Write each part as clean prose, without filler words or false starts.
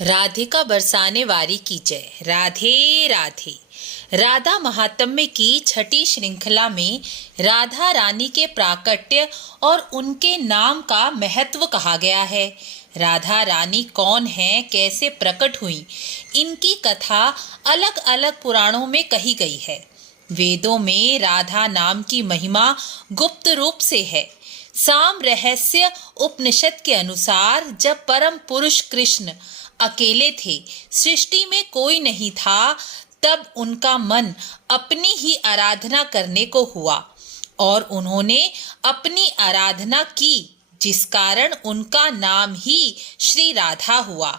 राधिका बरसाने वारी की जय। राधे राधे। राधा महात्म्य की छठी श्रृंखला में राधा रानी के प्राकट्य और उनके नाम का महत्व कहा गया है। राधा रानी कौन है, कैसे प्रकट हुई, इनकी कथा अलग अलग पुराणों में कही गई है। वेदों में राधा नाम की महिमा गुप्त रूप से है। साम रहस्य उपनिषद के अनुसार जब परम पुरुष कृष्ण अकेले थे, सृष्टि में कोई नहीं था, तब उनका मन अपनी ही आराधना करने को हुआ और उन्होंने अपनी आराधना की, जिस कारण उनका नाम ही श्री राधा हुआ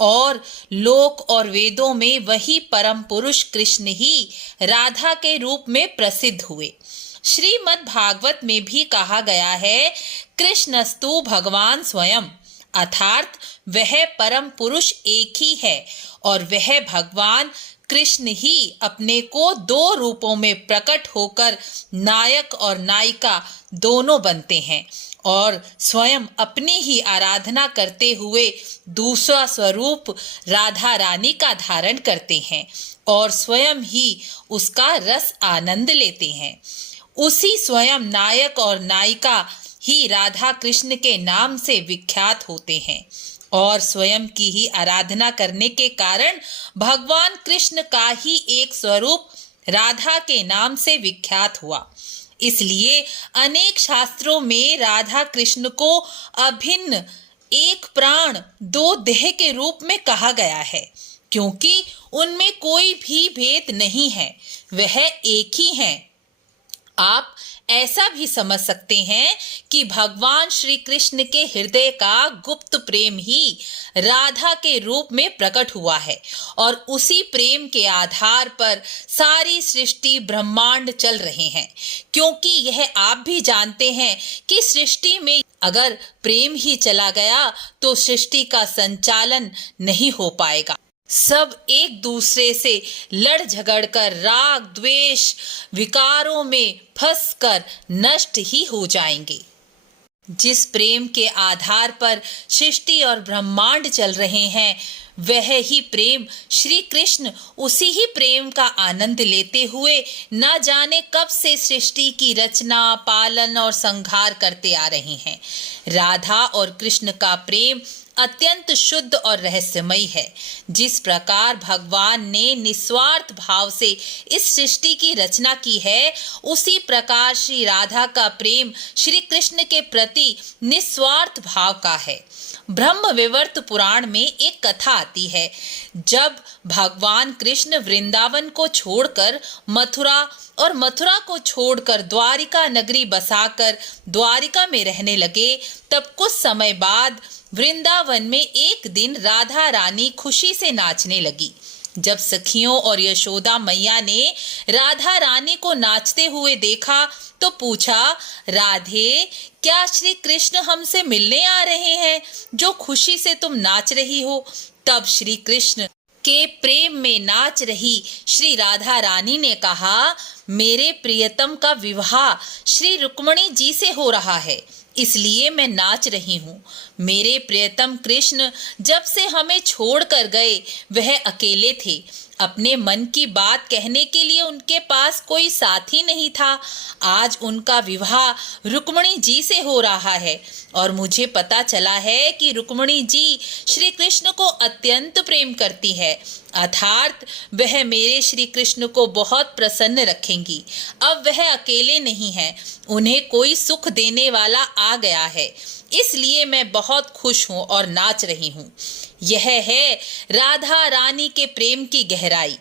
और लोक और वेदों में वही परम पुरुष कृष्ण ही राधा के रूप में प्रसिद्ध हुए। श्रीमद् भागवत में भी कहा गया है, कृष्णस्तु भगवान स्वयं, अर्थात वह परम पुरुष एक ही है और वह भगवान कृष्ण ही अपने को दो रूपों में प्रकट होकर नायक और नायिका दोनों बनते हैं और स्वयं अपनी ही आराधना करते हुए दूसरा स्वरूप राधा रानी का धारण करते हैं और स्वयं ही उसका रस आनंद लेते हैं। उसी स्वयं नायक और नायिका ही राधा कृष्ण के नाम से विख्यात होते हैं और स्वयं की ही आराधना करने के कारण भगवान कृष्ण का ही एक स्वरूप राधा के नाम से विख्यात हुआ। इसलिए अनेक शास्त्रों में राधा कृष्ण को अभिन्न, एक प्राण दो देह के रूप में कहा गया है, क्योंकि उनमें कोई भी भेद नहीं है, वह एक ही हैं। आप ऐसा भी समझ सकते हैं कि भगवान श्री कृष्ण के हृदय का गुप्त प्रेम ही राधा के रूप में प्रकट हुआ है और उसी प्रेम के आधार पर सारी सृष्टि ब्रह्मांड चल रहे हैं, क्योंकि यह आप भी जानते हैं कि सृष्टि में अगर प्रेम ही चला गया तो सृष्टि का संचालन नहीं हो पाएगा। सब एक दूसरे से लड़ झगड़ कर राग द्वेष विकारों में फंसकर नष्ट ही हो जाएंगे। जिस प्रेम के आधार पर सृष्टि और ब्रह्मांड चल रहे हैं, वह ही प्रेम श्री कृष्ण उसी ही प्रेम का आनंद लेते हुए न जाने कब से सृष्टि की रचना, पालन और संहार करते आ रहे हैं। राधा और कृष्ण का प्रेम अत्यंत शुद्ध और रहस्यमयी है। जिस प्रकार भगवान ने निस्वार्थ भाव से इस सृष्टि की रचना की है, उसी प्रकार श्री राधा का प्रेम श्री कृष्ण के प्रति निस्वार्थ भाव का है। ब्रह्म विवर्त पुराण में एक कथा आती है, जब भगवान कृष्ण वृंदावन को छोड़कर मथुरा और मथुरा को छोड़कर द्वारिका नगरी बसाकर द्वारिका में रहने लगे, तब कुछ समय बाद वृंदावन में एक दिन राधा रानी खुशी से नाचने लगी। जब सखियों और यशोदा मैया ने राधा रानी को नाचते हुए देखा तो पूछा, राधे, क्या श्री कृष्ण हमसे मिलने आ रहे हैं जो खुशी से तुम नाच रही हो? तब श्री कृष्ण के प्रेम में नाच रही श्री राधा रानी ने कहा, मेरे प्रियतम का विवाह श्री रुक्मिणी जी से हो रहा है, इसलिए मैं नाच रही हूँ। मेरे प्रियतम कृष्ण जब से हमें छोड़कर गए, वह अकेले थे। अपने मन की बात कहने के लिए उनके पास कोई साथी नहीं था। आज उनका विवाह रुक्मिणी जी से हो रहा है और मुझे पता चला है कि रुक्मिणी जी श्री कृष्ण को अत्यंत प्रेम करती है, अर्थात वह मेरे श्री कृष्ण को बहुत प्रसन्न रखेंगी। अब वह अकेले नहीं है, उन्हें कोई सुख देने वाला आ गया है, इसलिए मैं बहुत खुश हूँ और नाच रही हूँ। यह है राधा रानी के प्रेम की गहराई।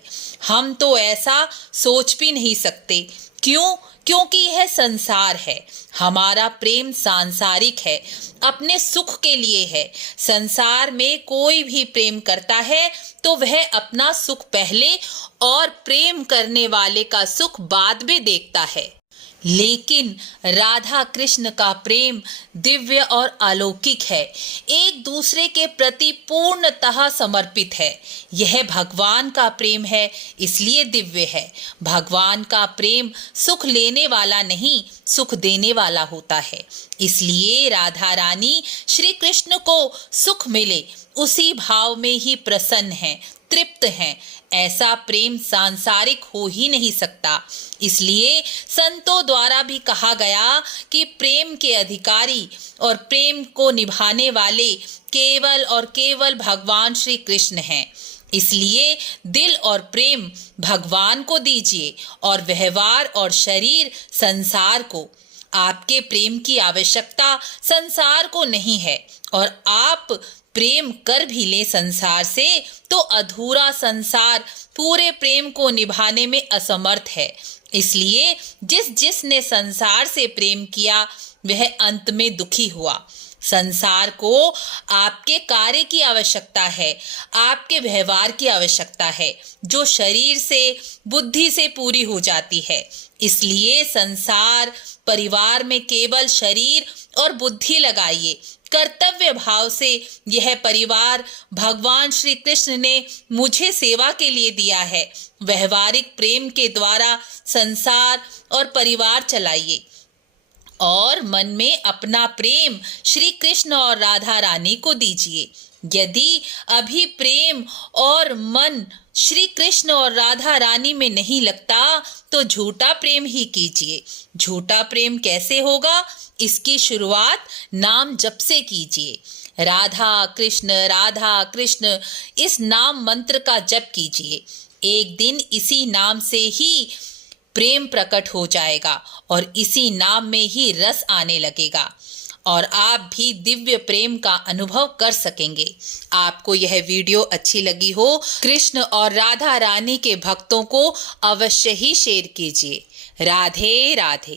हम तो ऐसा सोच भी नहीं सकते। क्यों? क्योंकि यह संसार है। हमारा प्रेम सांसारिक है, अपने सुख के लिए है। संसार में कोई भी प्रेम करता है तो वह अपना सुख पहले और प्रेम करने वाले का सुख बाद में देखता है। लेकिन राधा कृष्ण का प्रेम दिव्य और अलौकिक है, एक दूसरे के प्रति पूर्णतः समर्पित है। यह भगवान का प्रेम है, इसलिए दिव्य है। भगवान का प्रेम सुख लेने वाला नहीं, सुख देने वाला होता है। इसलिए राधा रानी श्री कृष्ण को सुख मिले उसी भाव में ही प्रसन्न हैं, तृप्त हैं। ऐसा प्रेम सांसारिक हो ही नहीं सकता। इसलिए संतों द्वारा भी कहा गया कि प्रेम के अधिकारी और प्रेम को निभाने वाले केवल और केवल भगवान श्री कृष्ण हैं। इसलिए दिल और प्रेम भगवान को दीजिए और व्यवहार और शरीर संसार को। आपके प्रेम की आवश्यकता संसार को नहीं है, और आप प्रेम कर भी ले संसार से तो अधूरा संसार पूरे प्रेम को निभाने में असमर्थ है। इसलिए जिसने संसार से प्रेम किया वह अंत में दुखी हुआ। संसार को आपके कार्य की आवश्यकता है, आपके व्यवहार की आवश्यकता है, जो शरीर से बुद्धि से पूरी हो जाती है। इसलिए संसार परिवार में केवल शरीर और बुद्धि लगाइए। कर्तव्य भाव से यह परिवार भगवान श्री कृष्ण ने मुझे सेवा के लिए दिया है। व्यवहारिक प्रेम के द्वारा संसार और परिवार चलाइए और मन में अपना प्रेम श्री कृष्ण और राधा रानी को दीजिए। यदि अभी प्रेम और मन श्री कृष्ण और राधा रानी में नहीं लगता तो झूठा प्रेम ही कीजिए। झूठा प्रेम कैसे होगा? इसकी शुरुआत नाम जप से कीजिए। राधा कृष्ण इस नाम मंत्र का जप कीजिए। एक दिन इसी नाम से ही प्रेम प्रकट हो जाएगा और इसी नाम में ही रस आने लगेगा और आप भी दिव्य प्रेम का अनुभव कर सकेंगे। आपको यह वीडियो अच्छी लगी हो, कृष्ण और राधा रानी के भक्तों को अवश्य ही शेयर कीजिए। राधे राधे।